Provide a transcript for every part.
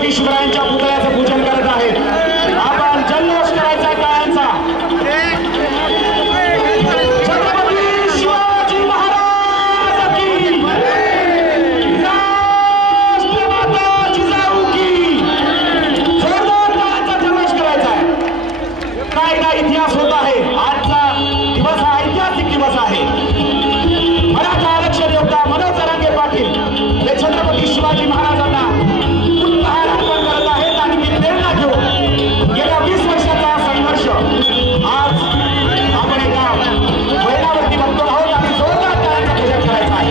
छत्रपती शिवरायांच्या पुतळ्याचं पूजन करत आहेत. आपण जल्लोष करायचा टाळ्यांचा. छत्रपती शिवाजी महाराज की, राष्ट्रमाता जिजाऊ की. जोरदार टाळ्यांचा जल्लोष करायचा आहे. काय काय इतिहास होत आहे. आजचा दिवस हा ऐतिहासिक दिवस आहे. मराठा आरक्षण योद्धा मनोज जरांगे पाटील हे छत्रपती शिवाजी महाराजांना उपहार अर्पण करत आहेत आणि ती प्रेरणा घेऊन गेल्या 20 वर्षाचा संघर्ष आज आपण एका वैरावरती बघतो आहोत आणि जोरदार टाळ्यांचा पूजन करायचा आहे.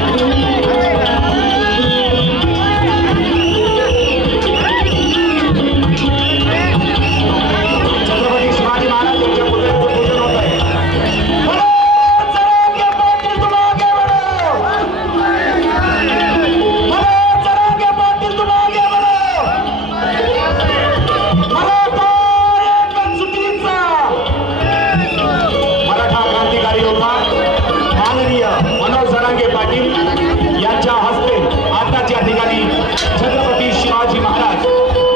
छत्रपती शिवाजी महाराज यांच्या पुतळ्याचं पूजन होत आहे. यांच्या हस्ते आताच या ठिकाणी छत्रपती शिवाजी महाराज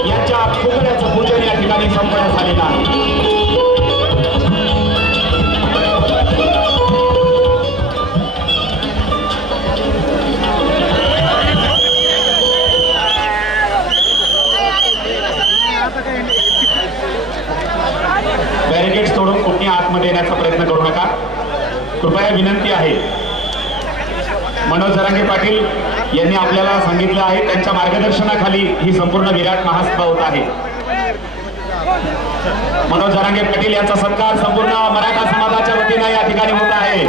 यांच्या पुतळ्याचं पूजन या ठिकाणी संपन्न झालेलं आहे. बॅरिकेड्स तोडून कुठे आतमध्ये येण्याचा प्रयत्न करू नका. कृपया विनंती आहे. मनोज जरांगे पाटील यांनी आपल्याला सांगितलं आहे त्यांच्या मार्गदर्शनाखाली ही संपूर्ण विराट महासभा होत आहे. मनोज जरांगे पाटील यांचा सत्कार संपूर्ण मराठा समाजाच्या वतीने या ठिकाणी होत आहे.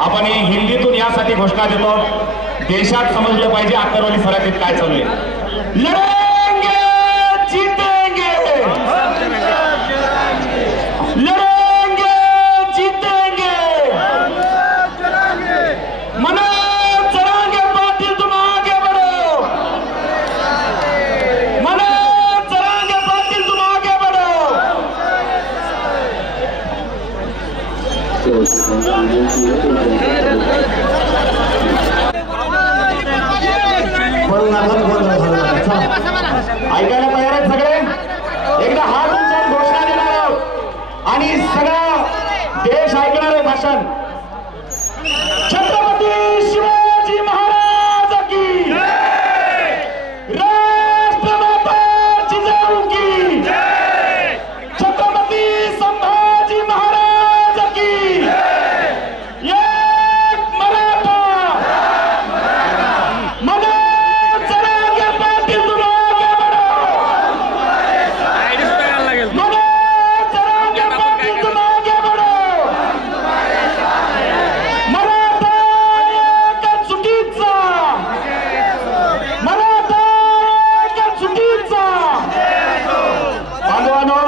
आपण हिंदीतून यासाठी घोषणा देतो. देशात समजलं पाहिजे आकरवाली सराटीत काय चालू आहे. ऐकायला तयार आहेत सगळे. एकदा हात उंचावून घोषणा देणार आहोत आणि सगळा देश ऐकणार आहे भाषण. छत्रपती शिवाजी महाराज की, राष्ट्रमाता जिजाऊ की, छत्रपती संभाजी महाराज की. एक मराठा मनोज जरांगे पाटील तुम आगे बढ़ो. मनोज जरांगे पाटील तुम आगे बढ़ो. मराठा एकजुटीचा, मराठा एकजुटीचा. बांधवांनो,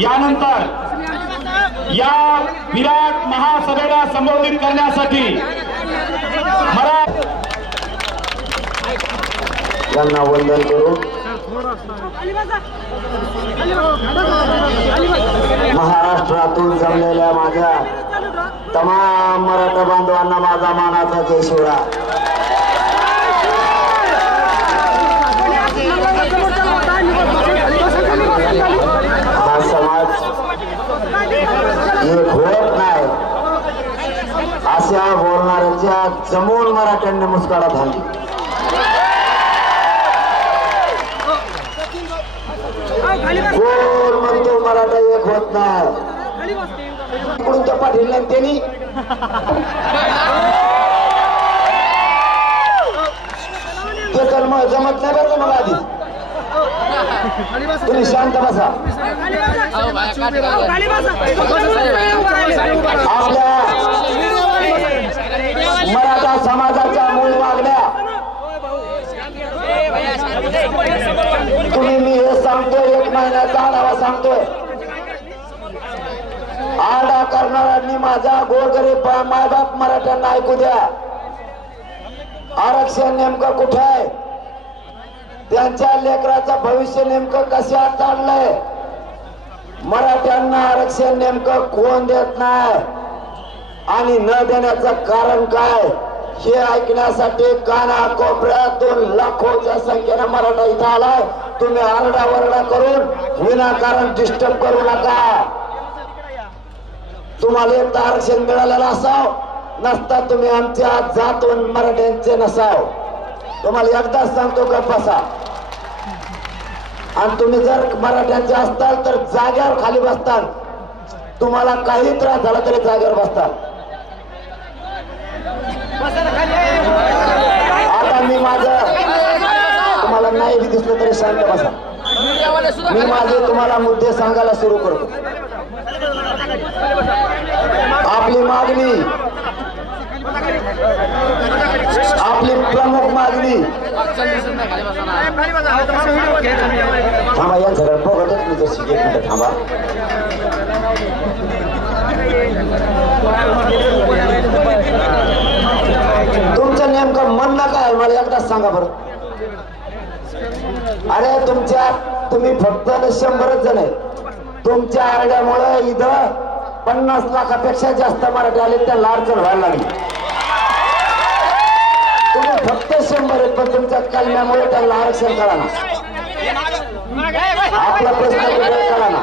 यानंतर या विराट महासभेला संबोधित करण्यासाठी यांना वंदन करू. महाराष्ट्रातून जमलेल्या माझ्या तमाम मराठा बांधवांना माझा मानाचा जय शिवराय. हा समाज एक होत नाही अशा बोलणाऱ्यांच्या जमून मराठ्यांनी मुस्कारा घालली. कोण म्हणतो मराठा एक होत नाही. इकडून त्या पाठील त्यांनी ते कर्म जमत नाही बरं मला आधी. तुम्ही शांत बसा. आपल्या मराठा समाजाच्या मूळ मागण्या तुम्ही मी हे सांगतोय. 1 महिन्याचा आढावा सांगतोय. आढा करणाऱ्यांनी माझा गोरगरीब मायबाप मराठ्यांना ऐकू द्या. आरक्षण नेमकं कुठे आहे, त्यांच्या लेकराचं भविष्य नेमकं कशात चाललंय, मराठ्यांना आरक्षण नेमकं कोण देत नाही, आणि न देण्याचं कारण काय हे ऐकण्यासाठी काना कोपऱ्यातून लाखोच्या संख्येने मराठा इथं आलाय. तुम्ही आरडाओरडा करून विनाकारण डिस्टर्ब करू नका. तुम्हाला एक आरक्षण मिळालेलं असाव नसता तुम्ही आमच्या जातून मराठ्यांचे नसाव. तुम्हाला एकदाच सांगतो का बसा. आणि तुम्ही जर मराठ्यांचे असताल तर जाग्यावर खाली बसताल. तुम्हाला काही त्रास झाला तरी जागेवर बसताल. आता मी माझं तुम्हाला नाही बी दिसलं तरी शांत बसा. मी माझे तुम्हाला मुद्दे सांगायला सुरू करतो. आपली मागणी, आपली प्रमुख मागणी थांबा यांच्याकडे बघतच मी जशी 1 मिनिट थांबा. तुमचं नेमकं म्हणणं काय मला एकदाच सांगा बरं. अरे तुम्ही फक्त 100च जण आहे. तुमच्या आरड्यामुळे इथं 50 लाखापेक्षा जास्त मराठी आले त्या अडचण व्हायला लागली. तुम्ही फक्त 100 आहेत पण तुमच्या कल्याणामुळे त्यांना आरक्षण करा ना. आपला प्रश्न करा ना.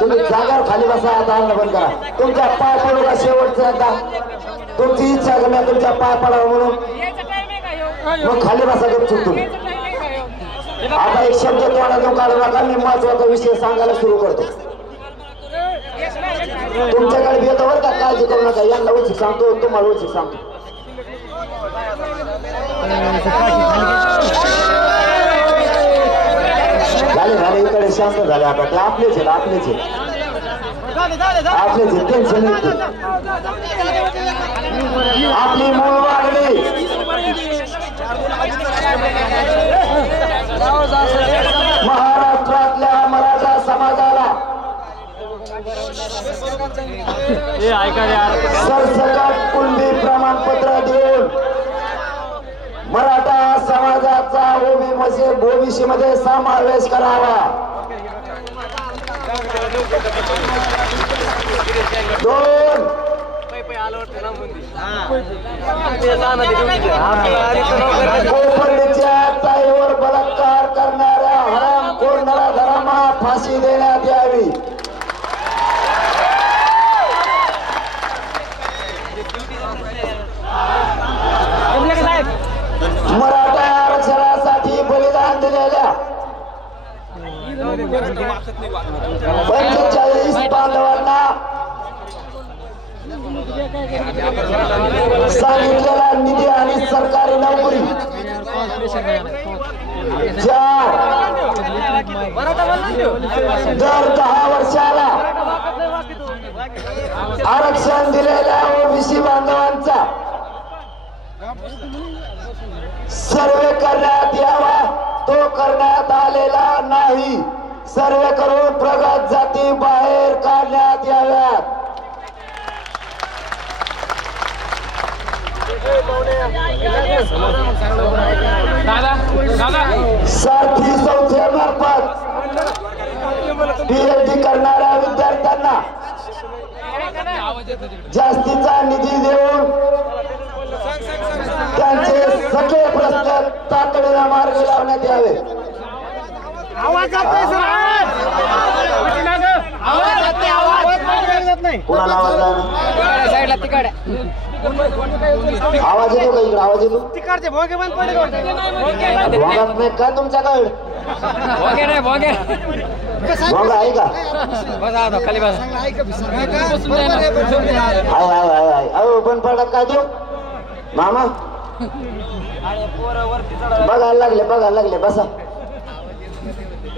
तुम्ही जागावर खाली बसा. आता आणणं बंद करा. तुमच्या पाय पडूला शेवटचं आता तुमची इच्छा आहे मी तुमच्या पाय पडावं म्हणून मग खाली बसा गपचूप. तुम्ही आता एक शब्द तोंडातून काढू नका. मी महत्वाचा विषय सांगायला सुरू करतो. तुमच्याकडे भी येतो बरं का. काळजी करू नका. यांना उचित सांगतो तुम्हाला उचित सांगतो. झाले इकडे शांत झाले. आता ते आपलेच आहेत आपलेच टेन्शन नाही. आपली मूळ मागणी महाराष्ट्रातल्या मराठा समाजाला सरसकट कुणबी प्रमाणपत्र देऊन मराठा समाजाचा ओबीसी मध्ये समावेश करावा. 2 कोपर्डीच्या ताईवर बलात्कार करणाऱ्या हरामखोर नराधमांना फाशी देण्यात यावी. मराठा आरक्षणासाठी बलिदान दिलेल्या 45 बांधवांना सांगितलेला निधी आणि सरकारी नोकरी दर 10 वर्षाला आरक्षण दिलेल्या ओबीसी बांधवांचा सर्वे करण्यात यावा. तो करण्यात आलेला नाही. सर्वे करून प्रगत जाती बाहेर काढण्यात याव्यात. सारथी संस्थेमार्फत PhD करणाऱ्या विद्यार्थ्यांना जास्तीचा निधी देऊन त्यांचे सगळे प्रश्न तातडीने मार्गी लावण्यात यावे. कोणाला आवाज येतो का इकडे? आवाज येतो काय तुमच्याकडे? भोंग आहे का? अहो बंद पडत काय देऊ मामा? बघायला लागले बसा.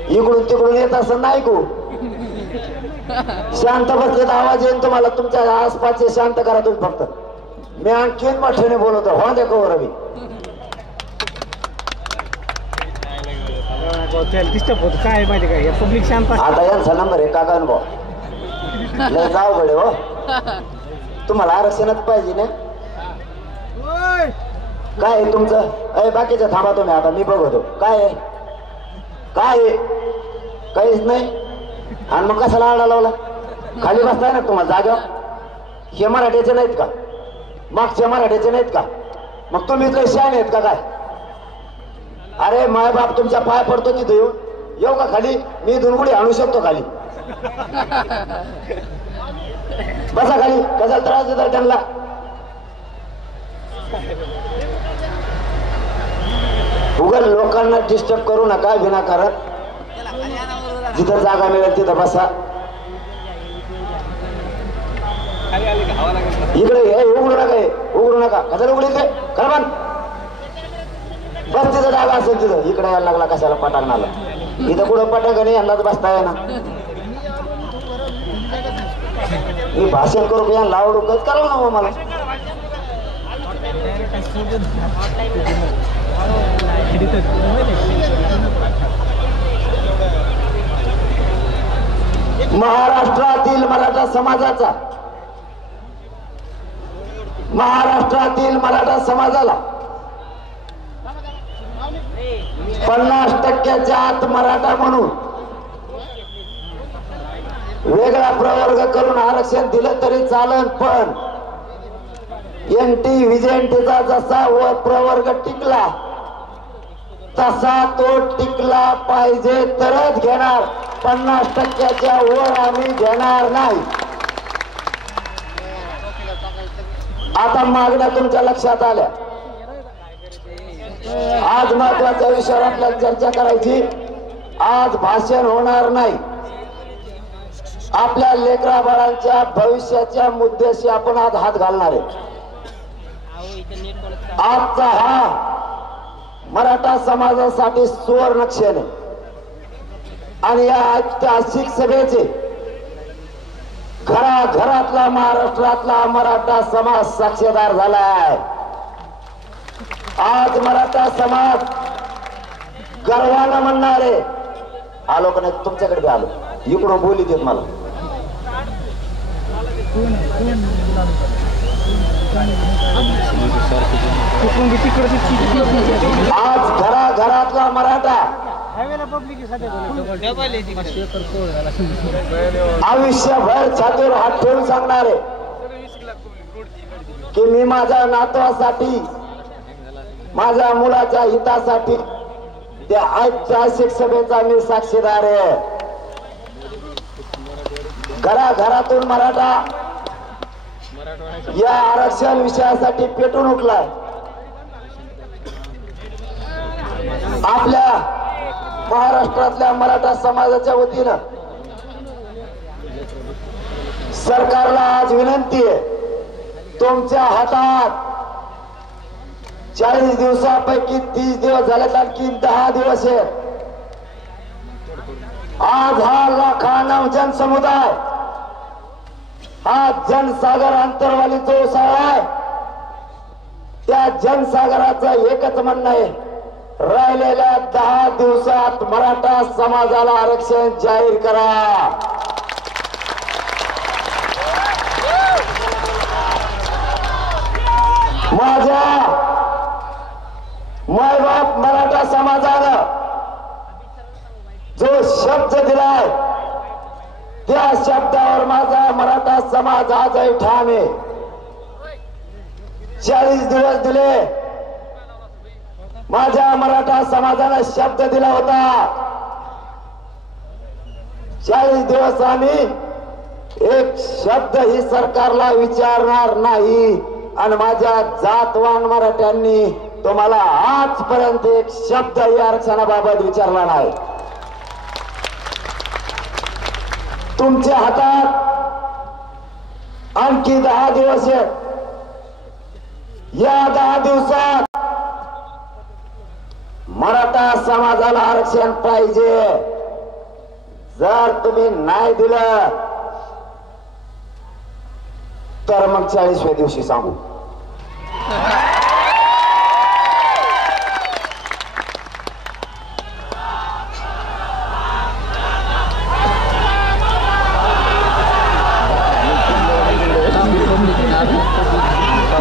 इकडून तिकडून येत असं नाही ऐकू. शांत बसले तर आवाज येईल तुम्हाला. तुमच्या आसपासचे शांत करा तुम्ही फक्त. मी आणखीन मोठ्याने बोलवतो. हो दे को रवी काय माहिती काय पब्लिक शांत. आता यांचा नंबर आहे काका भाऊ. लय जाऊ गडे हो. तुम्हाला आरक्षणच पाहिजे ना. काय आहे तुमचं? अय बाकीचं थांबा तुम्ही. आता मी बघतो काय आहे काय आहे. काहीच नाही. आणि मग कशाला आडा लावला? खाली बसताय ना तुम्हाला जागा. हे मराठ्याचे नाहीत का? मागच्या मराठ्याचे नाहीत का? मग तुम्ही इथले शान आहेत का काय? अरे माय बाप तुमच्या पाय पडतो तिथे येऊ का खाली? मी दुनगुडी आणू शकतो खाली. बसा खाली. कशाला त्रास देतात त्यांना? उगाच लोकांना डिस्टर्ब करू नका विनाकारण. जिथं जागा मिळेल तिथं बसा. इकडे हे उघडू नका, हे उघडू नका. कशाला उघडी ते खरं बस. तिथं जागा असेल तिथं. इकडे यायला लागला कशाला पटांग आला? इथं कुठं पटांग नाही, यांनाच बसता आहे ना. मी भाषण करू या लावडू कच करावं ना मला. महाराष्ट्रातील मराठा समाजाचा, महाराष्ट्रातील मराठा समाजाला 50% आत मराठा म्हणून वेगळा प्रवर्ग करून आरक्षण दिलं तरी चालेल. पण एनटी विजेंटीचा जसा व प्रवर्ग टिकला तसा तो टिकला पाहिजे तरच घेणार. 50%च्या वर आम्ही घेणार नाही. आता मागण्या तुमच्या लक्षात आल्या. आज महत्वाच्या विषयावर आपल्याला चर्चा करायची. आज भाषण होणार नाही. आपल्या लेकरा बाळांच्या भविष्याच्या मुद्द्याशी आपण आज हात घालणार आहे. आजचा हा मराठा समाजासाठी सुवर्ण क्षण आहे. आणि या ऐतिहासिक सभेचे घराघरातला महाराष्ट्रातला मराठा समाज साक्षीदार झालाय. आज मराठा समाज गर्वानं म्हणणारे आलो का नाही? तुमच्याकडे बी आलो. इकडून बोली देत मला. आज घराघरातला मराठा आयुष्यभर छातीवर हात ठेवून सांगणारे की मी माझ्या नातवासाठी, माझ्या मुलाच्या हितासाठी त्या ऐतिहासिक सभेचा मी साक्षीदार आहे. घराघरातून मराठा या आरक्षण विषयासाठी पेटून उठलाय. आपल्या महाराष्ट्रातल्या मराठा समाजाच्या वतीनं सरकारला आज विनंती आहे. तुमच्या हातात 40 दिवसापैकी 30 दिवस झालेत, आणखी 10 दिवस आहेत. आज हा लाखांना जनसमुदाय, हा जनसागर अंतरवाली जो उत्सव आहे, त्या जनसागराचं एकच म्हणणं आहे, राहिलेल्या 10 दिवसात मराठा समाजाला आरक्षण जाहीर करा. माझ्या मायबाप मराठा समाजानं जो शब्द दिलाय त्या शब्दावर माझा मराठा समाज आजही ठाम आहे. 40 दिवस दिले. माझ्या मराठा समाजानं शब्द दिला होता. 40 दिवस आम्ही एक शब्द ही सरकारला विचारणार नाही. आणि माझ्या जातवान मराठ्यांनी तुम्हाला आजपर्यंत एक शब्द या आरक्षणाबाबत विचारला नाही. तुमच्या हातात आणखी 10 दिवस आहेत. या 10 दिवसात मराठा समाजाला आरक्षण पाहिजे. जर तुम्ही नाही दिलं तर मग 40व्या दिवशी सांगू.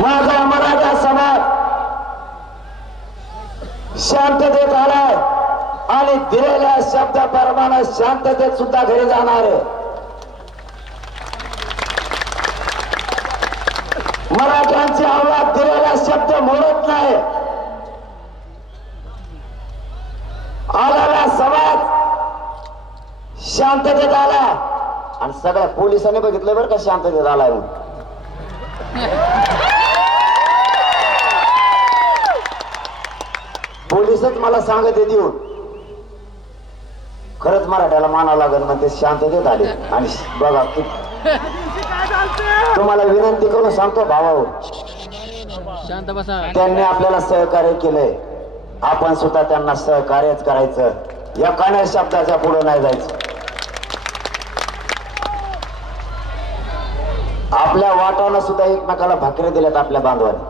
माझा मराठा समाज शांततेत आलाय आणि दिलेल्या शब्दाप्रमाणे शांततेत सुद्धा घरी जाणार आहे. मराठ्यांच्या आवाज दिलेला शब्द मोडत नाही. आलेला समाज शांततेत आला आणि सगळ्या पोलिसांनी बघितलं बरं का शांततेत आलाय म्हणून. पोलिसच मला सांगत येत येऊन खरंच मराठ्याला मानावं लागेल म्हणते शांततेत आले. आणि बघा तुम्हाला विनंती करून सांगतो भावाओ, त्यांनी आपल्याला सहकार्य केलंय, आपण सुद्धा त्यांना सहकार्यच करायचं. एकाने शब्दाच्या पुढे नाही जायचं. आपल्या वाटाला सुद्धा एकमेकाला भाकरी दिल्यात आपल्या बांधवांनी.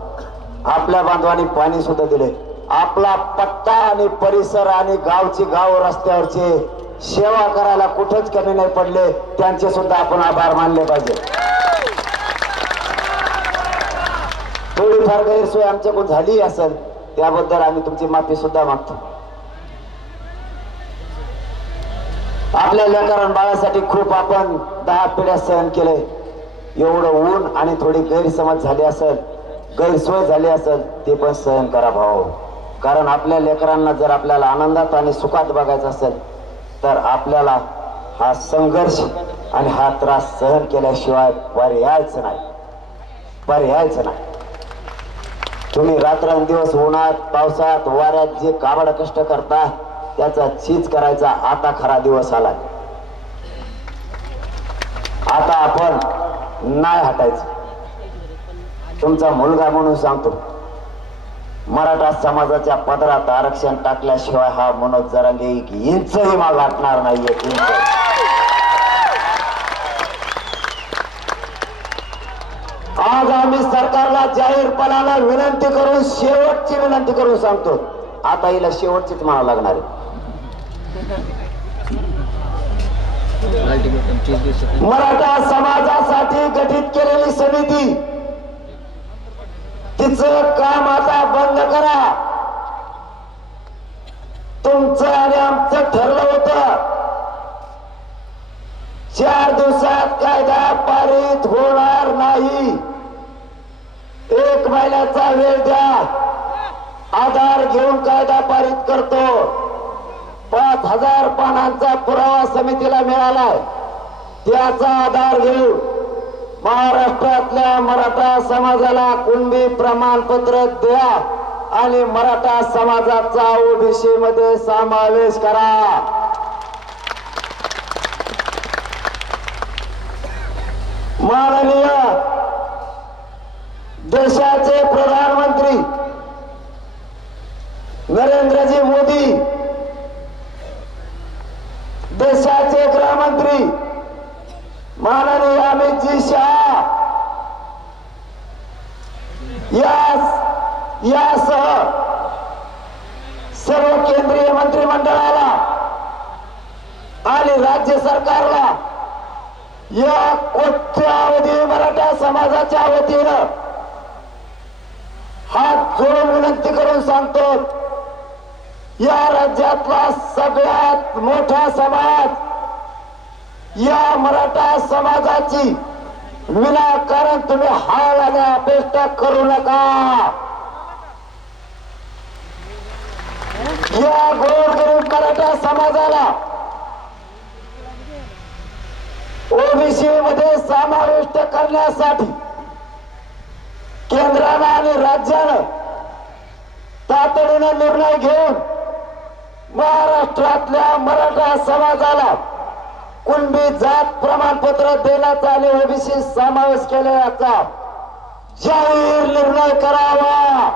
आपल्या बांधवांनी पाणी सुद्धा दिले. आपला पट्टा आणि परिसर आणि गाव रस्त्यावरचे सेवा करायला कुठेच कमी नाही पडले. त्यांचे सुद्धा आपण आभार मानले पाहिजे. थोडीफार गैरसोय आमच्याकडून झाली असेल त्याबद्दल आम्ही तुमची माफी सुद्धा मागतो. आपल्या लेकरां बाळासाठी खूप आपण 10 पिढ्या सहन केले. एवढं ऊन आणि थोडी गैरसमज झाली असेल, गैरसोय झाली असेल, ते पण सहन करा भाऊ. कारण आपल्या लेकरांना जर आपल्याला आनंदात आणि सुखात बघायचं असेल तर आपल्याला हा संघर्ष आणि हा त्रास सहन केल्याशिवाय पर्यायच नाही. तुम्ही रात्रंदिवस उन्हात पावसात वाऱ्यात जे काबड कष्ट करता त्याचा चीज करायचा आता खरा दिवस आलाय. आता आपण नाही हटायचं. तुमचा मुलगा म्हणून सांगतो, मराठा समाजाच्या पदरात आरक्षण टाकल्याशिवाय हा मनोज जरांगे एक इंचही माग हटणार नाहीये. आज आम्ही सरकारला जाहीरपणाला विनंती करून शेवटची विनंती करून सांगतो, आता हिला शेवटचीच म्हणावं लागणार आहे. मराठा समाजासाठी गठीत केलेली समिती तिचं काम आता बंद करा. तुमचं आणि आमचं ठरलं होतं 4 दिवसात कायदा पारित होणार नाही. 1 महिन्याचा वेळ द्या. आधार घेऊन कायदा पारित करतो. 5000 पानांचा पुरावा समितीला मिळालाय. त्याचा आधार घेऊन महाराष्ट्रातल्या मराठा समाजाला कुणबी प्रमाणपत्र द्या आणि मराठा समाजाचा ओबीसी मध्ये समावेश करा. माननीय देशाचे प्रधानमंत्री नरेंद्रजी मोदी, देशाचे गृहमंत्री माननीय अमितजी शहा यासह सर्व केंद्रीय मंत्रिमंडळाला आणि राज्य सरकारला या कोट्यावधी मराठा समाजाच्या वतीनं हात जोडून विनंती करून सांगतो, या राज्यातला सगळ्यात मोठा समाज या मराठा समाजाची विनाकारण तुम्ही हाल आणि अपेक्षा करू नका. या गोरगरीब मराठा समाजाला ओबीसी मध्ये समाविष्ट करण्यासाठी केंद्रानं आणि राज्यानं तातडीनं निर्णय घेऊन महाराष्ट्रातल्या मराठा समाजाला कुणबी जात प्रमाणपत्र देण्याचा आणि ओबीसी समावेश केल्याचा जाहीर निर्णय करावा.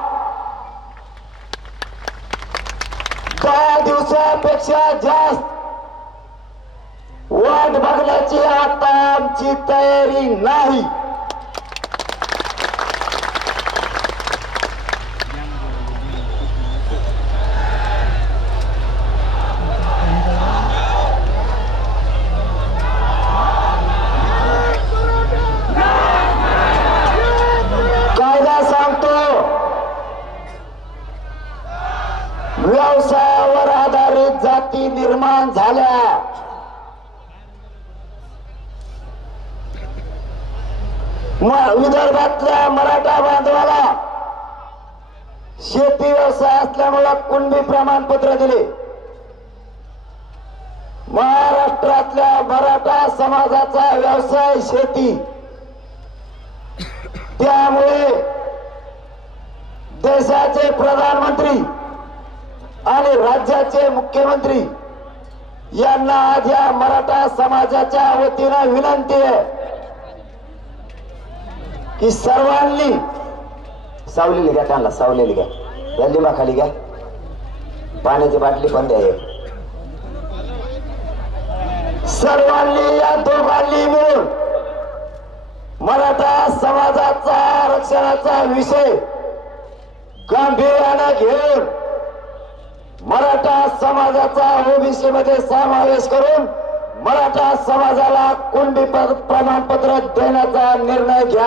10 दिवसापेक्षा जास्त वाट बघण्याची आता आमची तयारी नाही. कायदा सांगतो व्यवसायावर आधारित जाती निर्माण झाल्या. विदर्भातल्या मराठा बांधवाला शेती व्यवसाय असल्यामुळे कुणबी प्रमाणपत्र दिले. महाराष्ट्रातल्या मराठा समाजाचा व्यवसाय शेती, त्यामुळे देशाचे प्रधानमंत्री आणि राज्याचे मुख्यमंत्री यांना आज या मराठा समाजाच्या वतीनं विनंती आहे की सर्वांनी सावलेली घ्या, त्यांना सावलेली घ्या, या लिंबाखाली घ्या, पाण्याची बाटली पण द्या. सर्वांनी या दोघांनी मिळून मराठा समाजाचा आरक्षणाचा विषय गांभीर्याने घेऊन मराठा समाजाचा ओबीसी मध्ये समावेश करून मराठा समाजाला कुणबी प्रमाणपत्र देण्याचा निर्णय घ्या.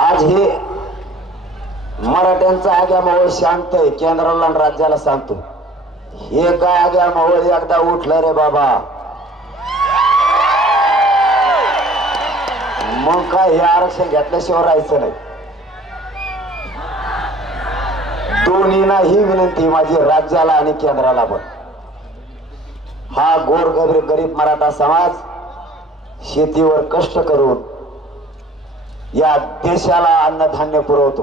आज हे मराठ्यांचा आग्या मावळ शांत आहे. केंद्राला आणि राज्याला सांगतो, हे काय आग्या मावळ एकदा उठलं रे बाबा, मग काय हे आरक्षण घेतल्याशिवाय राहायचं नाही. दोन्हीना ही विनंती माझी राज्याला आणि केंद्राला पण. हा गरीब मराठा समाज शेतीवर कष्ट करून या देशाला अन्नधान्य पुरवतो.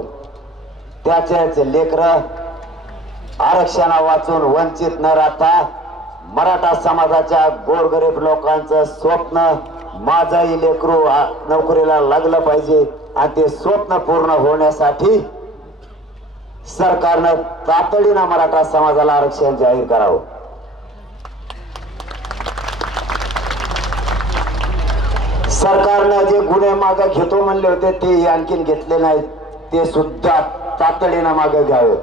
त्याचेच लेकर आरक्षणा वाचून वंचित न राहता मराठा समाजाच्या गोरगरीब लोकांचं स्वप्न, माझाही लेकरू नोकरीला लागलं पाहिजे, आणि ते स्वप्न पूर्ण होण्यासाठी सरकारनं तातडीनं मराठा समाजाला आरक्षण जाहीर करावं. सरकारनं जे गुन्हे मागे घेतो म्हणले होते ते आणखीन घेतले नाहीत, ते सुद्धा तातडीनं मागे घ्यावे.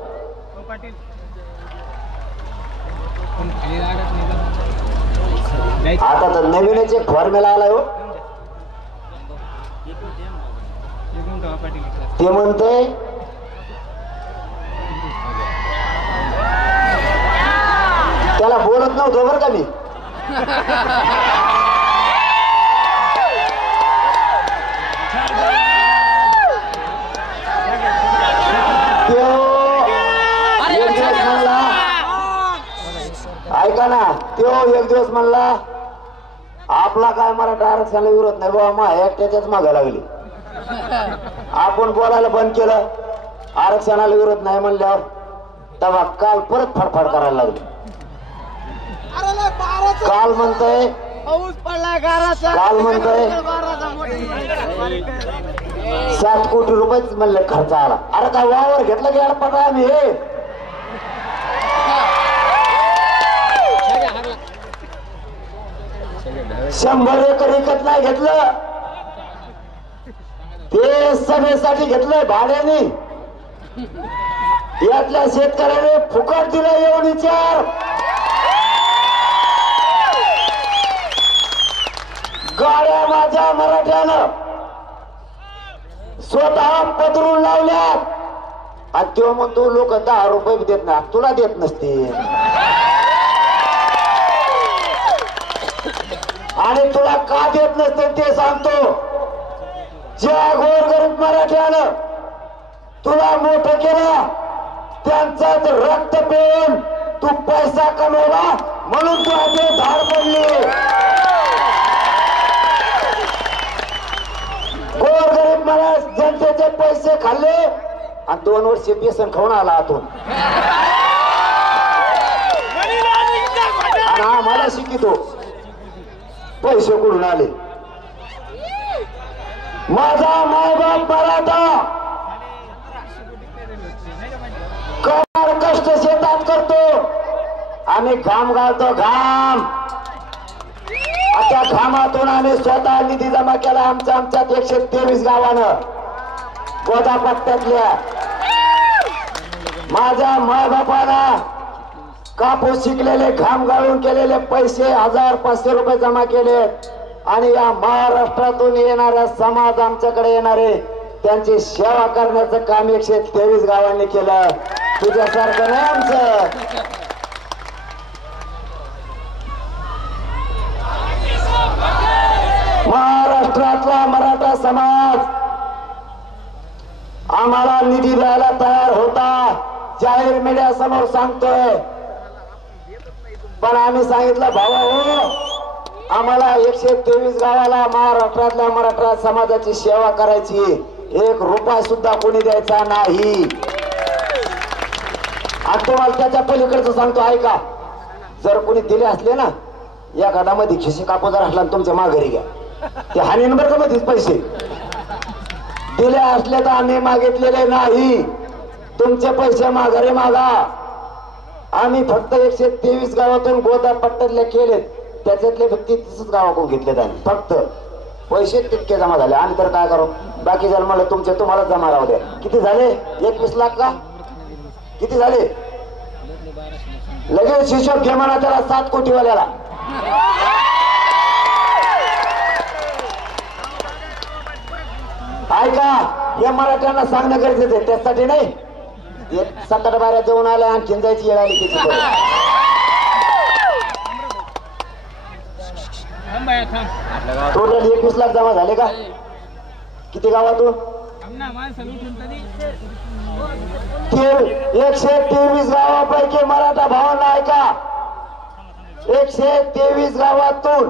आता तर नवीनच एक फॉर्म्युला आलाय हो. ते म्हणते त्याला बोलत नव्हतो बरं का मी. ऐका ना, त्यो एक दिवस म्हणला आपला काय मराठा आरक्षणाला विरोध नाही बाबा, मा एकट्याच्याच मागे लागली. आपण बोलायला बंद केलं, आरक्षणाला विरोध नाही म्हणल्यावर तेव्हा काल परत फडफड करायला लागली. काल म्हणतोय 7 कोटी रुपयेच म्हणले खर्च आला. अरे काय वावर घेतलं की अडपट आहे आम्ही. हे 100 एकर विकत नाही घेतलं, ते सभेसाठी घेतलंय भाड्याने. यातल्या शेतकऱ्याने फुकट दिलं येऊन विचार. गाड्या माझ्या मराठ्यानं स्वतः पदरून लावल्यात, आणि तो म्हणतो लोक 10 रुपये देत नाही, तुला देत नसते. आणि तुला का देत नसते ते सांगतो. ज्या गोरगरीब मराठ्यानं तुला मोठं केलं त्यांचं रक्त पिऊन तू पैसा कमवला म्हणून तू आज धाड पडली. गोरगरीब मला जनतेचे पैसे खाल्ले आणि 2 वर्ष बेसन खाऊन आला आतून. आणि आम्हाला शिकितो पैसे कुठून आले. माझा मायबाप मराठा कमाल कष्ट शेतात करतो, आम्ही घाम घालतो घाम. त्या घामातून आम्ही स्वतः निधी जमा केला. आमच्यात 123 गावानं गोदा पट्ट्यातल्या. माझ्या मायबापाला कापूस शिकलेले घाम गाळून केलेले पैसे 1500 रुपये जमा केले. आणि या महाराष्ट्रातून येणाऱ्या समाज आमच्याकडे येणारे त्यांची सेवा करण्याचं काम 123 गावांनी केलं. तुझ्यासारखं नाही आमचं. समाज आम्हाला निधी द्यायला तयार होता, जाहीर मीडिया समोर सांगतोय. पण आम्ही सांगितलं भावा हो, आम्हाला 123 गावाला महाराष्ट्रातल्या मराठा समाजाची सेवा करायची, 1 रुपया सुद्धा कोणी द्यायचा नाही. आज तुम्हाला त्याच्या पलीकडचं सांगतो ऐका. जर कोणी दिले असले ना, या गाडामध्ये खिशी कापू जर असला तुमच्या माघारी घ्या, ते हानी नंबर का मध्येच पैसे दिले असले तर आम्ही मागितलेले नाही. तुमचे पैसे माघारी मागा. आम्ही फक्त 123 गावातून गोदा पट्ट्यातले केलेत, त्याच्यातले फक्त 30 गावाकडून घेतलेत आम्ही. फक्त पैसे तितके जमा झाले. आणि तर काय करू, बाकी जर मला तुमचे तुम्हाला जमा राहू द्या. किती झाले? 21 लाख का किती झाले? लगेच हिशोब घे म्हणा त्याला 7 कोटीवाल्याला. ऐका, हे मराठ्यांना सांगणं गरजेचं आहे, त्यासाठी नाही 7-8 बाऱ्या जेवण आल्या आणखीन जायची येळ आली त्याची. टोटल 21 लाख जमा झाले का? किती गावातून? 123 गावापैकी मराठा भावांना ऐका, 123 गावातून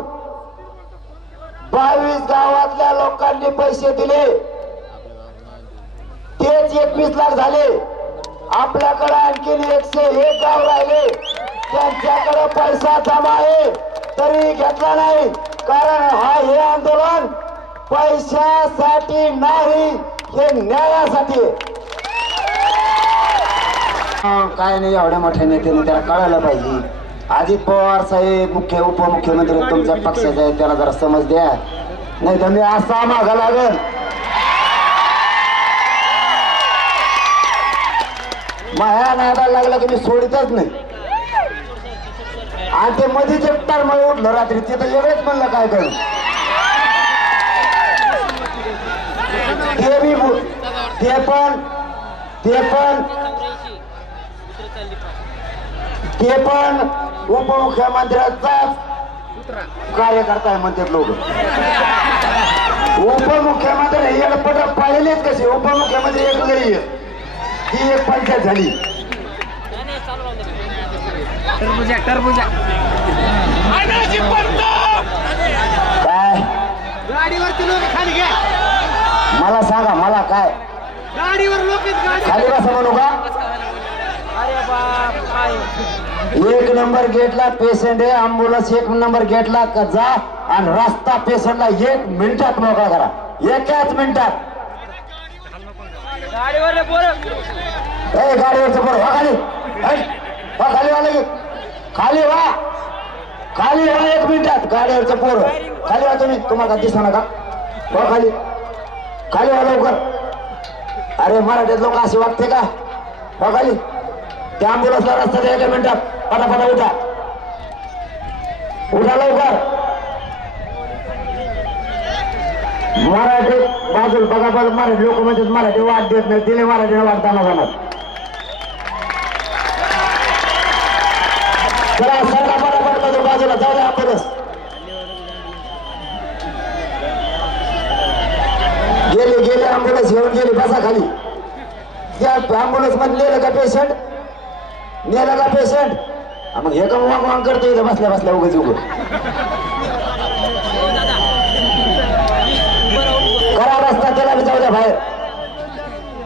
22 गावातल्या लोकांनी पैसे दिले, तेच 21 लाख झाले. आपल्याकडे आणखीन 101 गाव राहिले, त्यांच्याकडे पैसा जमा आहे तरी घेतला नाही. कारण हे आंदोलन पैशासाठी नाही, हे न्यायासाठी. काय नाही, एवढ्या मोठ्या नेत्याने त्याला कळायला पाहिजे. अजित पवार साहेब मुख्य उपमुख्यमंत्री तुमच्या पक्षाचे आहेत, त्याला जरा समज द्या, नाही तर मी असा मागा लागेल. माझ्या नादाला लागला की मी सोडितच नाही. आणि ते मधीच एकटार मला उठलं रात्री, ते तर एवढेच म्हणलं काय करू. ते पण उपमुख्यमंत्र्याचा कार्यकर्ता आहे म्हणतात लोक. उपमुख्यमंत्री एडपट पाहिलेच कसे, उपमुख्यमंत्री एक घरी ही एक पंचायत झाली. काय गाडीवरती लोक खाली घ्या, मला सांगा, मला काय गाडीवर लोक खाली बसा म्हणू का? 1 नंबर गेटला पेशंट आहे, अँब्युलन्स 1 नंबर गेटला जा आणि रस्ता पेशंटला 1 मिनिटात मोकळा करा, 1 मिनिटात. गाडीवरचं पोरं खाली, खाली वाले खाली व्हा, खाली व्हा 1 मिनिटात. गाडीवरचं पोरं खाली व्हा. तुम्हाला दिसणार नका, हो खाली, खाली व्हा लवकर. अरे मराठीत लोक असे वागते का? हो खाली. त्या अँब्युलन्सला रस्ता द्या 1 मिनिटात, पटापटा उठा, उठा लवकर. मराठी बाजूला बघा, बघ मराठी लोक म्हणतात मराठी वाट देत नाही, दिले मराठीने वाटताना जाणार. चला सरका पटापट बाजू बाजूला जाऊ द्या अँब्युलन्स. गेले अँब्युलन्स घेऊन गेली, बसा खाली. त्या अँब्युलन्स मध्ये नेलं का पेशंट, नेलं का पेशंट. मग हे का वांग करतो इथं बसल्या बसल्या उगाच उगं. करा रस्ता, त्याला बी जाऊ द्या बाहेर.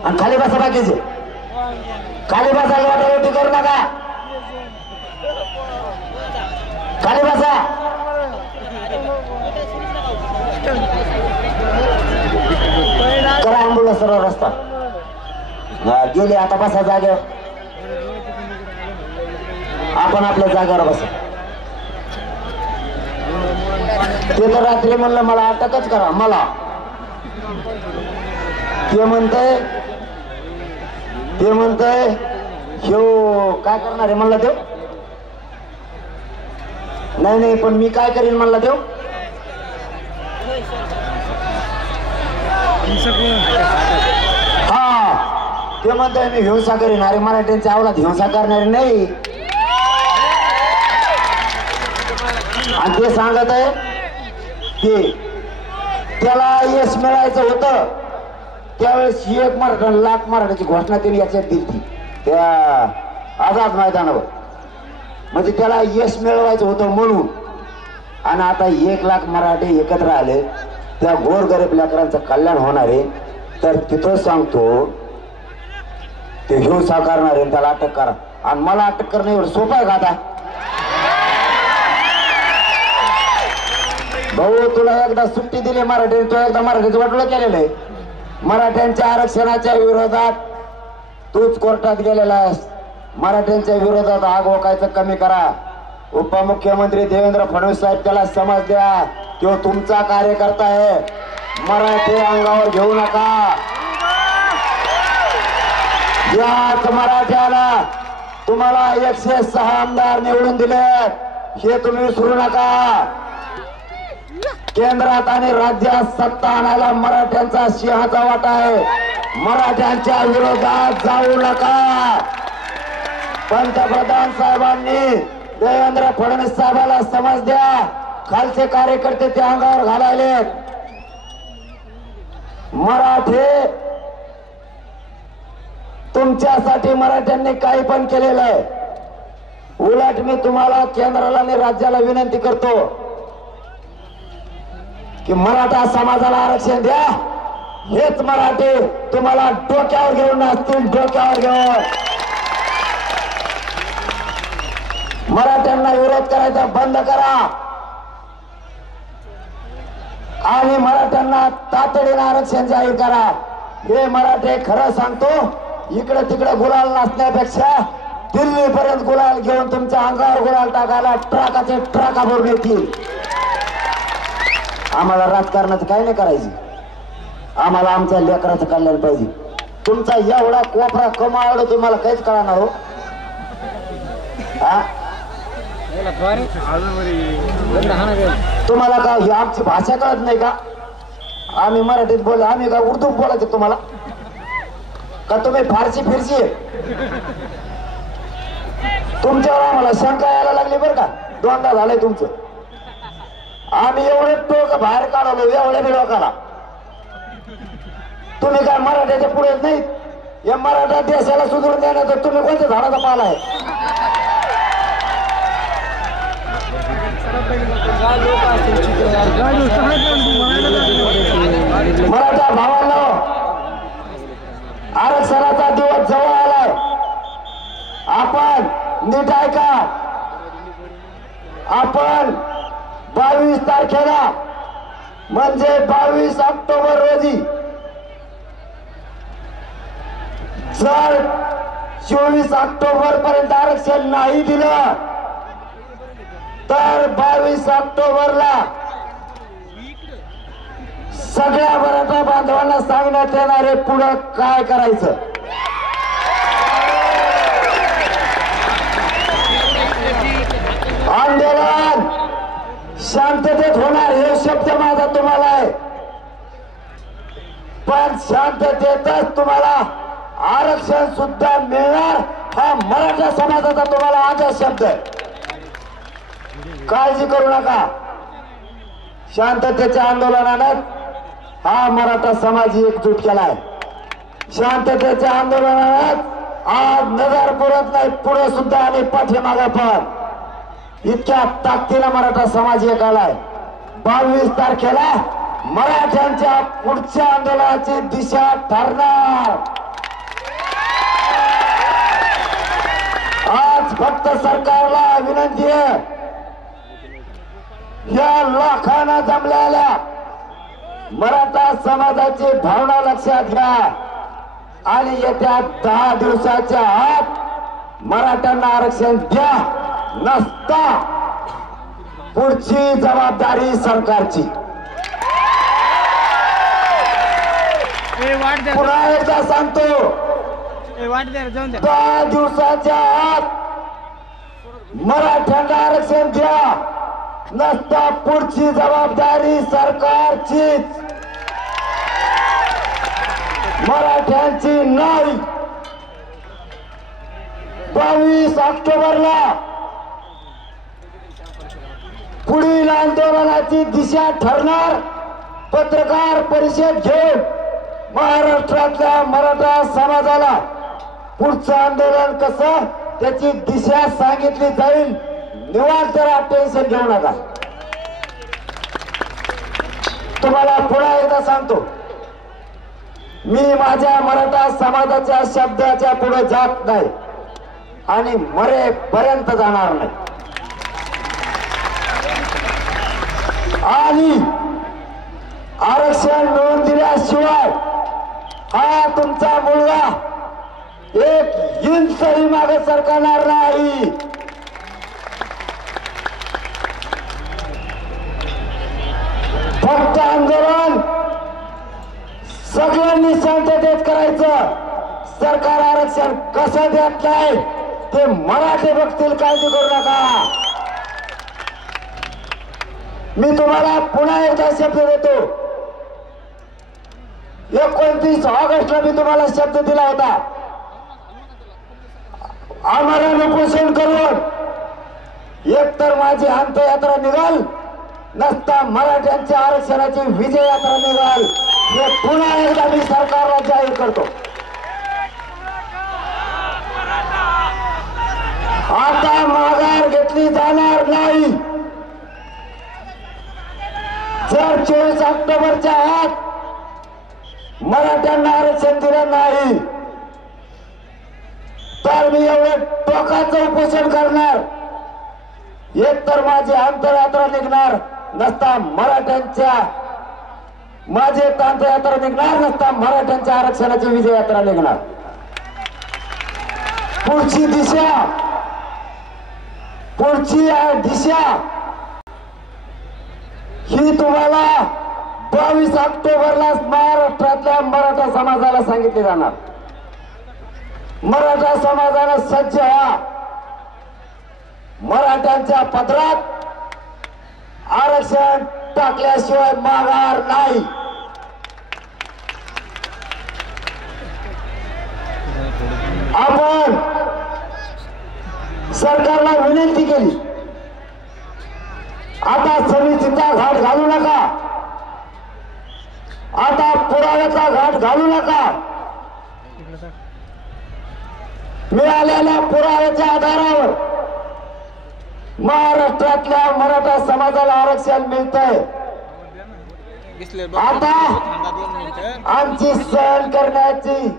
आणि खाली बसा बाकीचे, खाली बसा, वाटावटी करू नका, खाली बसा. करा अँब्युलन्स सरळ रस्ता. गेले आता बसा जागेवर, आपण आपल्या जागेवर बसा. ते तर रात्री म्हणलं मला अटकच करा मला. ते म्हणतंय ह्यो काय करणार आहे म्हणला देव. नाही पण मी काय करीन म्हणला देव. हा ते म्हणतोय मी हिंसा करीन. अरे मराठ्यांच्या अवलाद हिंसा करणारे नाही. आणि ते सांगत आहे ते त्याला यश मिळायचं होतं त्यावेळेस 1 मराठा लाख मराठ्याची घोषणा त्यांनी याच्यात दिली त्या आझाद मैदानावर, म्हणजे त्याला यश मिळवायचं होतं म्हणून. आणि आता 1 लाख मराठे एकत्र आले, त्या गोरगरीब लेकरांचं कल्याण होणार आहे. तर तिथं सांगतो ते घेऊन साकारणार आहे, त्याला अटक करा. आणि मला अटक करणं एवढं सोपं आहे का आता? भाऊ तुला एकदा सुट्टी दिली मराठी, तो एकदा मराठीचं वाटलं केलेलं आहे. मराठ्यांच्या आरक्षणाच्या विरोधात तूच कोर्टात गेलेला आहेस. मराठ्यांच्या विरोधात आग ओकायचं कमी करा. उपमुख्यमंत्री देवेंद्र फडणवीस साहेब त्याला समज द्या, तो तुमचा कार्यकर्ता आहे. मराठी अंगावर घेऊ नका. याच मराठ्याला तुम्हाला 106 आमदार निवडून दिले हे तुम्ही विसरू नका. केंद्रात आणि राज्यात सत्ता आणायला मराठ्यांचा सिंहाचा वाटा आहे. मराठ्यांच्या विरोधात जाऊ नका. पंतप्रधान साहेबांनी देवेंद्र फडणवीस साहेबाला समज द्या, खालचे कार्यकर्ते ते अंगावर घालायले. मराठे तुमच्यासाठी मराठ्यांनी काही पण केलेलं आहे. उलट मी तुम्हाला केंद्राला आणि राज्याला विनंती करतो की मराठा समाजाला आरक्षण द्या. हेच मराठे तुम्हाला डोक्यावर घेऊन असतील, डोक्यावर घेऊन. मराठ्यांना विरोध करायचा बंद करा आणि मराठ्यांना तातडीने आरक्षण जाहीर करा. हे मराठे खरं सांगतो, इकडे तिकडे गुलाल नसण्यापेक्षा दिल्लीपर्यंत गुलाल घेऊन तुमच्या अंगावर गुलाल टाकायला ट्रकाचे ट्रका भरून येतील. आम्हाला राजकारणाचं काही नाही करायचं, आम्हाला आमच्या लेकराचं कल्याण पाहिजे. तुमचा एवढा कोपरा कमा आवडतो तुम्हाला काहीच कळणार हो. तुम्हाला का ही आमची भाषा कळत नाही का? आम्ही मराठीत बोल, आम्ही का उर्दू बोलायचं तुम्हाला का? तुम्ही फारसी फिरसी तुमच्यावर आम्हाला शंका यायला लागली बरं का. 2दा झालंय तुमचं. आम्ही एवढे टोक बाहेर काढवलो एवढ्या बी लोकांना. तुम्ही काय मराठ्याच्या पुढेच नाहीत. या मराठा देशाला सुधारून देण्याचं तुम्ही कोणत्या झाडाचा पाला आहे? मराठा भावांनो, आरक्षणाचा दिवस जवळ आलाय. आपण नीट ऐका. आपण 22 तारखेला म्हणजे 22 ऑक्टोबर रोजी जर 24 ऑक्टोबर पर्यंत आरक्षण नाही दिलं तर 22 ऑक्टोबरला सगळ्या मराठा बांधवांना सांगण्यात येणार आहे पुढे काय करायचं. आंदोलन शांततेत होणार हे शब्द माझा तुम्हाला आहे, पण शांततेतच तुम्हाला आरक्षण सुद्धा मिळणार हा मराठा समाजाचा तुम्हाला आदेश शब्द आहे. काळजी करू नका. शांततेच्या आंदोलनाने हा मराठा समाज एकजूट केलाय. शांततेच्या आंदोलनाने आज नजर पुरत नाही, पुढे सुद्धा आणि पाठीमागा पण इतक्या ताकदीनं मराठा समाज एक आलाय. 22 तारखेला मराठ्यांच्या पुढच्या आंदोलनाची दिशा ठरणार. आज फक्त सरकारला विनंती आहे, या लाखांना जमलेल्या मराठा समाजाची भावना लक्षात घ्या आणि येत्या 10 दिवसाच्या आत मराठ्यांना आरक्षण द्या. नसता पुढची जबाबदारी सरकारची. पुन्हा एकदा सांगतो, 10 दिवसाच्या आत मराठ्यांना आरक्षण द्या. नसता पुढची जबाबदारी सरकारचीच, मराठ्यांची नाही. 22 ऑक्टोबरला पुढील आंदोलनाची दिशा ठरणार पत्रकार परिषद घेऊन महाराष्ट्रातल्या मराठा समाजाला पुढचं आंदोलन कसं त्याची दिशा सांगितली जाईल. निवांत जरा टेन्शन घेऊ नका. तुम्हाला पुन्हा एकदा सांगतो, मी माझ्या मराठा समाजाच्या शब्दाच्या पुढे जात नाही आणि मरेपर्यंत जाणार नाही. आणि आरक्षण मिळवून दिल्याशिवाय हा तुमचा मुलगा एक इंचही मागे सरकणार नाही. फक्त आंदोलन सगळ्यांनी शांततेत करायचं. सरकार आरक्षण कसं देत नाही ते मराठी बघतील, काळजी करू नका. मी तुम्हाला पुन्हा एकदा शब्द देतो. 29 ऑगस्टला मी तुम्हाला शब्द दिला होता, आम्हाला उपोषण करून एकतर माझी अंत्ययात्रा निघाल, नसता मराठ्यांच्या आरक्षणाची विजय यात्रा निघाल. हे पुन्हा एकदा मी सरकारला जाहीर करतो. आता माघार घेतली जाणार नाही. जर 24 ऑक्टोबरच्या आत मराठ्यांना आरक्षण दिलं नाही तर मी एवढं टोकाचं उपोषण करणार. एकतर माझी अंत्ययात्रा निघणार, नसता मराठ्यांच्या माझी अंत्ययात्रा निघणार, नसता मराठ्यांच्या आरक्षणाची विजय यात्रा निघणार. पुढची दिशा ही तुम्हाला 22 ऑक्टोबरला महाराष्ट्रातल्या मराठा समाजाला सांगितले जाणार. मराठा समाजाला सज्ज व्हा. मराठ्यांच्या पदरात आरक्षण टाकल्याशिवाय माघार नाही. आपण सरकारला विनंती केली, आता समितीचा घाट घालू नका, आता पुराव्याचा घाट घालू नका. मिळालेल्या पुराव्याच्या आधारावर महाराष्ट्रातल्या मराठा समाजाला आरक्षण मिळतंय. आता आमची सहन करण्याची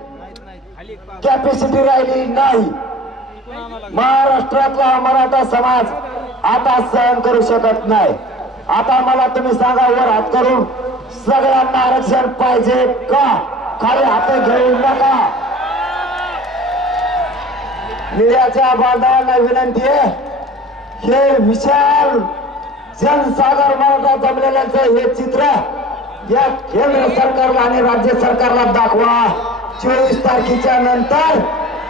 कॅपॅसिटी राहिली नाही. महाराष्ट्रातला मराठा समाज आता सहन करू शकत नाही. आता मला तुम्ही सांगा, वर हात करून सगळ्यांना आरक्षण पाहिजे का? खाली हात घेऊ नका. मीडियाच्या बांधवांना विनंती आहे, हे विशाल जनसागर मराठा जमलेल्यांचं हे चित्र या केंद्र सरकारला आणि राज्य सरकारला दाखवा. 24 तारखेच्या नंतर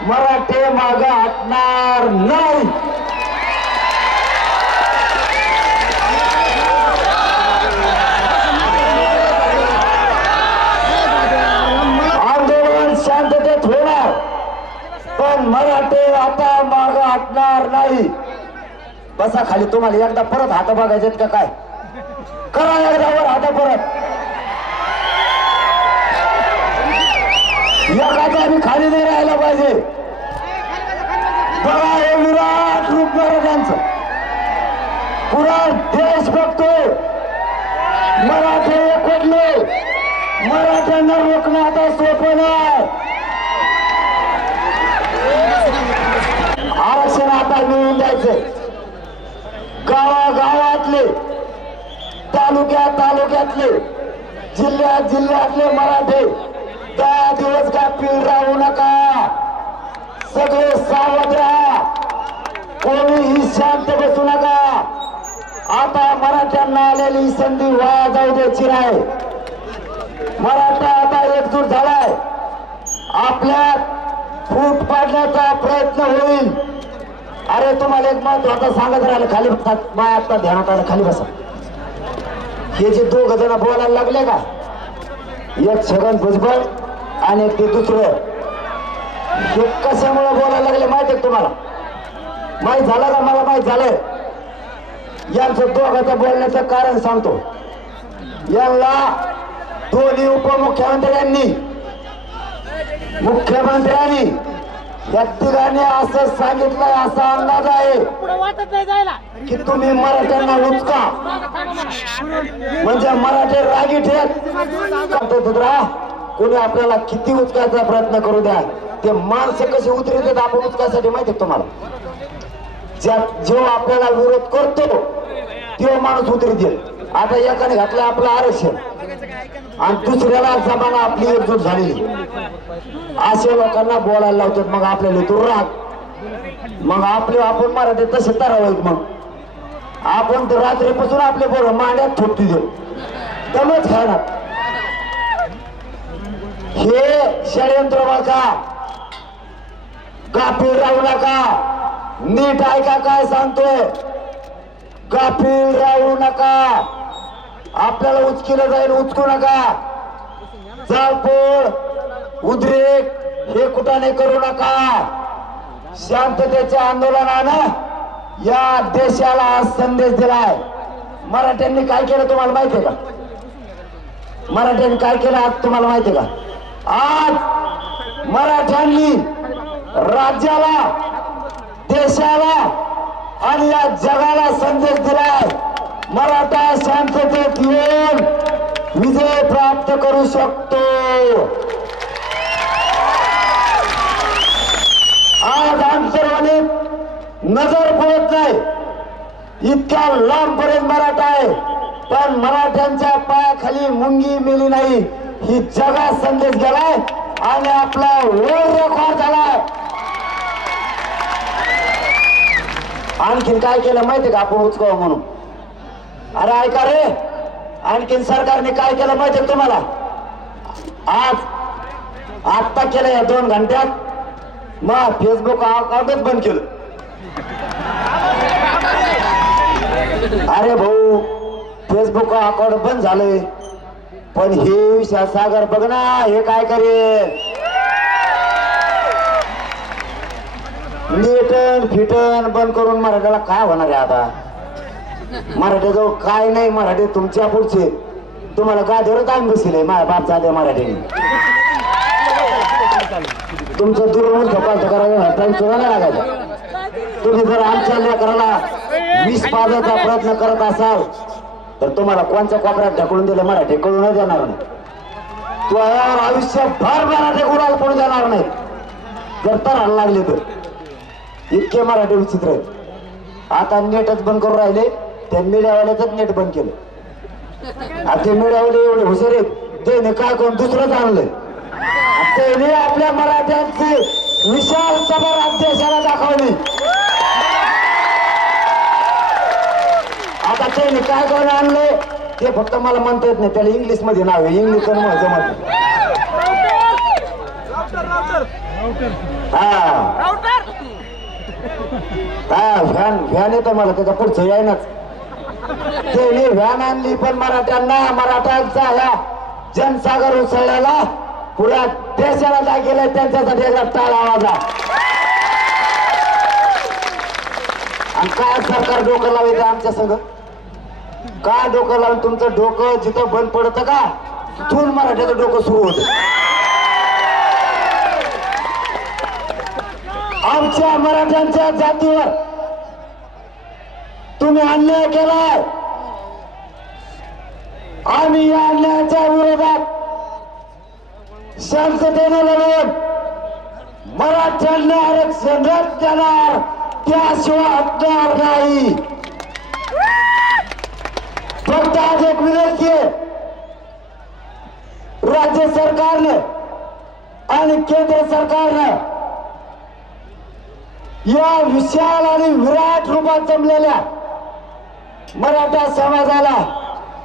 मराठे मागे हटणार नाही. आंदोलन शांततेत होणार, पण मराठे आता मागे हटणार नाही. बसा खाली. तुम्हाला एकदा परत हात बघायचे का काय? करा एकदा वर हात परत. एखाद्या आम्ही खाली नाही राहायला पाहिजे. बघा हे विराट रूप मराठ्यांचं. पुरा देश बघतोय. मराठे एकवटले. मराठ्यांना रोखणं आता सोपं नाही. आरक्षण आता मिळून द्यायचंय. गावागावातले, तालुक्यातले, जिल्ह्यातले मराठे 10 दिवस गाफील राहू नका. सगळे सावध राहा. कोणीही शांत बसू नका. आता मराठ्यांना आलेली संधी वाया जाऊ द्यायची नाही. मराठा आता एकजूट झालाय. आपल्यात फूट पाडण्याचा प्रयत्न होईल. अरे तुम्हाला एक महत्वाचं सांगत राहिलं, खाली बसतात बाय. आता ध्यानात आलं, खाली बसा. हे जे 2 जण बोलायला लागले का, एक छगन भुजबळ आणि ते दुसरं, हे कशामुळे बोलायला लागले माहिती आहे तुम्हाला? माहित झालं का? मला माहित झालंय. यांचं दोघांचं बोलण्याचं कारण सांगतो. यांना दोन्ही उपमुख्यमंत्र्यांनी मुख्यमंत्र्यांनी या तिघांनी असं सांगितलंय, असा अंदाज आहे की तुम्ही मराठ्यांना उचका म्हणजे मराठी रागीट आहेत. कोणी आपल्याला किती उचकायचा प्रयत्न करू द्या, ते माणसं कशी उतरतात आपण उचकायसाठी माहिती तुम्हाला. जो आपल्याला विरोध करतो तो माणूस उतरतील. आता एकाने घातलं आपलं आरक्षण आणि दुसऱ्याला जमाना आपली एकजूट झालेली, अशा लोकांना बोलायला लावतात. मग आपल्याला तो राग, मग आपण मराठी तसे ठरवायचं. मग आपण तर रात्रीपासून आपले बरं मांड्यात ठोकती देऊ दमच खाणार. हे षडयंत्र बघा, गाफील राहू नका. नीट ऐका काय सांगतोय, गाफील राहू नका. आपल्याला उचकिलं जाईल, उचकू नका. जाळपोळ उद्रेक हे कुठाने करू नका. शांततेच्या आंदोलनानं या देशाला आज संदेश दिलाय. मराठ्यांनी काय केलं तुम्हाला माहितीये का? मराठ्यांनी काय केलं आज तुम्हाला माहितीये का? आज मराठ्यांनी राज्याला, देशाला आणि या जगाला संदेश दिलाय. मराठा शांततेत येऊन विजय प्राप्त करू शकतो. आज आमच्यावर नजर पडत नाही, इतक्या लांबपर्यंत मराठा आहे, पण मराठ्यांच्या पायाखाली मुंगी मेली नाही. ही जगात संदेश गेलाय आणि आपला वर्ल्ड रेकॉर्ड झालाय. आणखीन काय केलं माहितीये का आपण उचकावं म्हणून? अरे ऐका रे, आणखीन सरकारने काय केलं माहितीये तुम्हाला? आज आत्ता केलं या 2 घंट्यात मग फेसबुक अकाउंटच बंद केलं. अरे भाऊ, फेसबुक अकाउंट बंद झालंय, पण हे विशासागर बघ ना, हे काय करेल? नेटन फिटन बंद करून मराठ्याला काय होणार आहे आता? मराठीजवळ काय नाही, मराठी तुमच्या पुढचे. तुम्हाला गादीवरच आम्ही बसले माझ्या बापचा आधी मराठीने. तुमचं दुर्मूल धपाल करायला सुद्धा नाही लागायचा. तुम्ही जर आमच्या लेकराला विष पाजायचा प्रयत्न करत असाल तर तुम्हाला कोणत्या कोपऱ्यात ढकलून दिलं मराठी कळून देणार नाही. तू आयुष्यभर मराठी गुराला पडू देणार नाही जर तराला लागले तर. इतके मराठी विचित्र आहेत. आता नेटच बंद करून राहिले, त्या मीडियावाल्याच नेट बंद केलं. आता ते मीडियावाले एवढे हुशार आहेत, त्याने काय करून दुसरंच आणलंय. त्याने आपल्या मराठ्यांची विशाल सभा देशाला दाखवली. आता त्याने काय करून आणले ते फक्त मला म्हणता येत नाही, त्याला इंग्लिश मध्ये नाव आहे, इंग्लिश जमत. व्हॅन येतं मला, त्याच्या पुढचं यायनाच. त्याने व्हॅन आणली, पण मराठ्यांना, मराठ्यांचा ह्या जनसागर उसळल्याला पुऱ्या देशाला काय केलंय त्यांच्यासाठी एकदा टाळ आवाजा. आणि काय सरकार डोकं लावायचं आमच्या संग? काय डोकं लावून? तुमचं डोकं जिथं बंद पडतं का तिथून मराठ्याचं डोकं सुरू होतं. आमच्या मराठ्यांच्या जातीवर तुम्ही अन्याय केलाय. आम्ही या अन्यायाच्या विरोधात शांततेने लढून मराठ्यांना आरक्षण देणार, त्याशिवाय हटणार नाही. फक्त आज एक विनंती आहे, राज्य सरकारने आणि केंद्र सरकारने या विशाल आणि विराट रूपात जमलेल्या मराठा समाजाला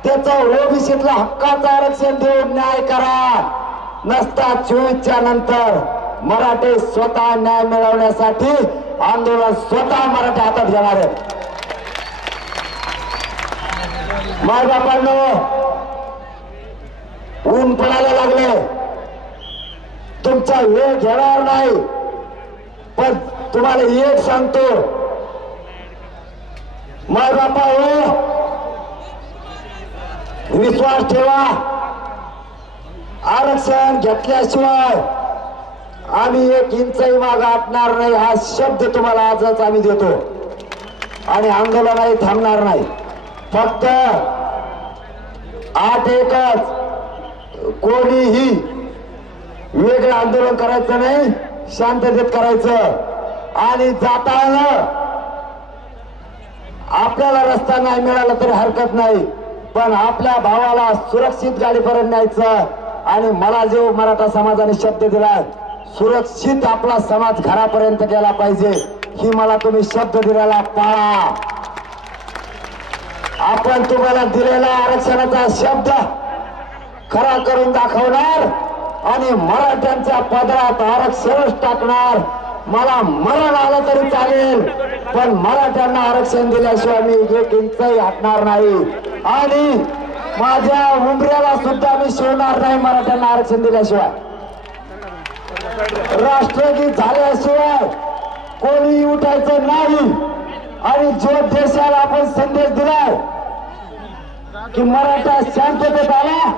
त्याचा ओबीसीतला हक्काचं आरक्षण देऊन न्याय करा. नसता 24च्या नंतर मराठे स्वतः न्याय मिळवण्यासाठी आंदोलन स्वतः मराठा हातात घेणार आहे. मायबापांनो, ऊन पडायला लागले, तुमचा वेळ घेणार नाही, पण तुम्हाला एक सांगतो, मायबापा हो, विश्वास ठेवा. आरक्षण घेतल्याशिवाय आम्ही एक इंचही माग हटणार नाही हा शब्द तुम्हाला आजच आम्ही देतो. आणि आंदोलनही थांबणार नाही. फक्त 8 एकच कोणीही वेगळं आंदोलन करायचं नाही, शांततेत करायचं. आणि जाताना आपल्याला रस्ता नाही मिळाला तरी हरकत नाही, पण आपल्या भावाला सुरक्षित गाडीपर्यंत न्यायचं. आणि मला जो मराठा समाजाने शब्द दिलाय सुरक्षित आपला समाज घरापर्यंत गेला पाहिजे, ही मला तुम्ही शब्द दिलेला पाळा. आपण तुम्हाला दिलेला आरक्षणाचा शब्द खरा करून दाखवणार आणि मराठ्यांच्या पदरात आरक्षणच टाकणार. मला मरण आलं तरी चालेल, पण मराठ्यांना आरक्षण दिल्याशिवाय मी एक इंचही हटणार नाही. आणि माझ्या उंबऱ्याला सुद्धा मी शिवणार नाही मराठ्यांना आरक्षण दिल्याशिवाय. राष्ट्रगीत झाल्याशिवाय कोणी उठायचं नाही. आणि जो देशाला आपण संदेश दिलाय की मराठा शांततेत आला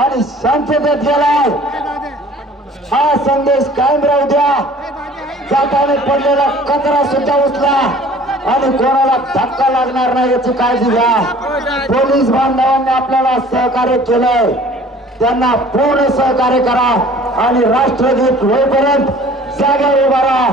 आणि शांततेत गेलाय, हा संदेश कायम राहू द्या. जाताना पडलेला कचरा सुद्धा उचला आणि कोणाला धक्का लागणार नाही याची काळजी घ्या. पोलीस बांधवांनी आपल्याला सहकार्य केलंय, त्यांना पूर्ण सहकार्य करा. आणि राष्ट्रगीत होईपर्यंत जागा उभा राहा.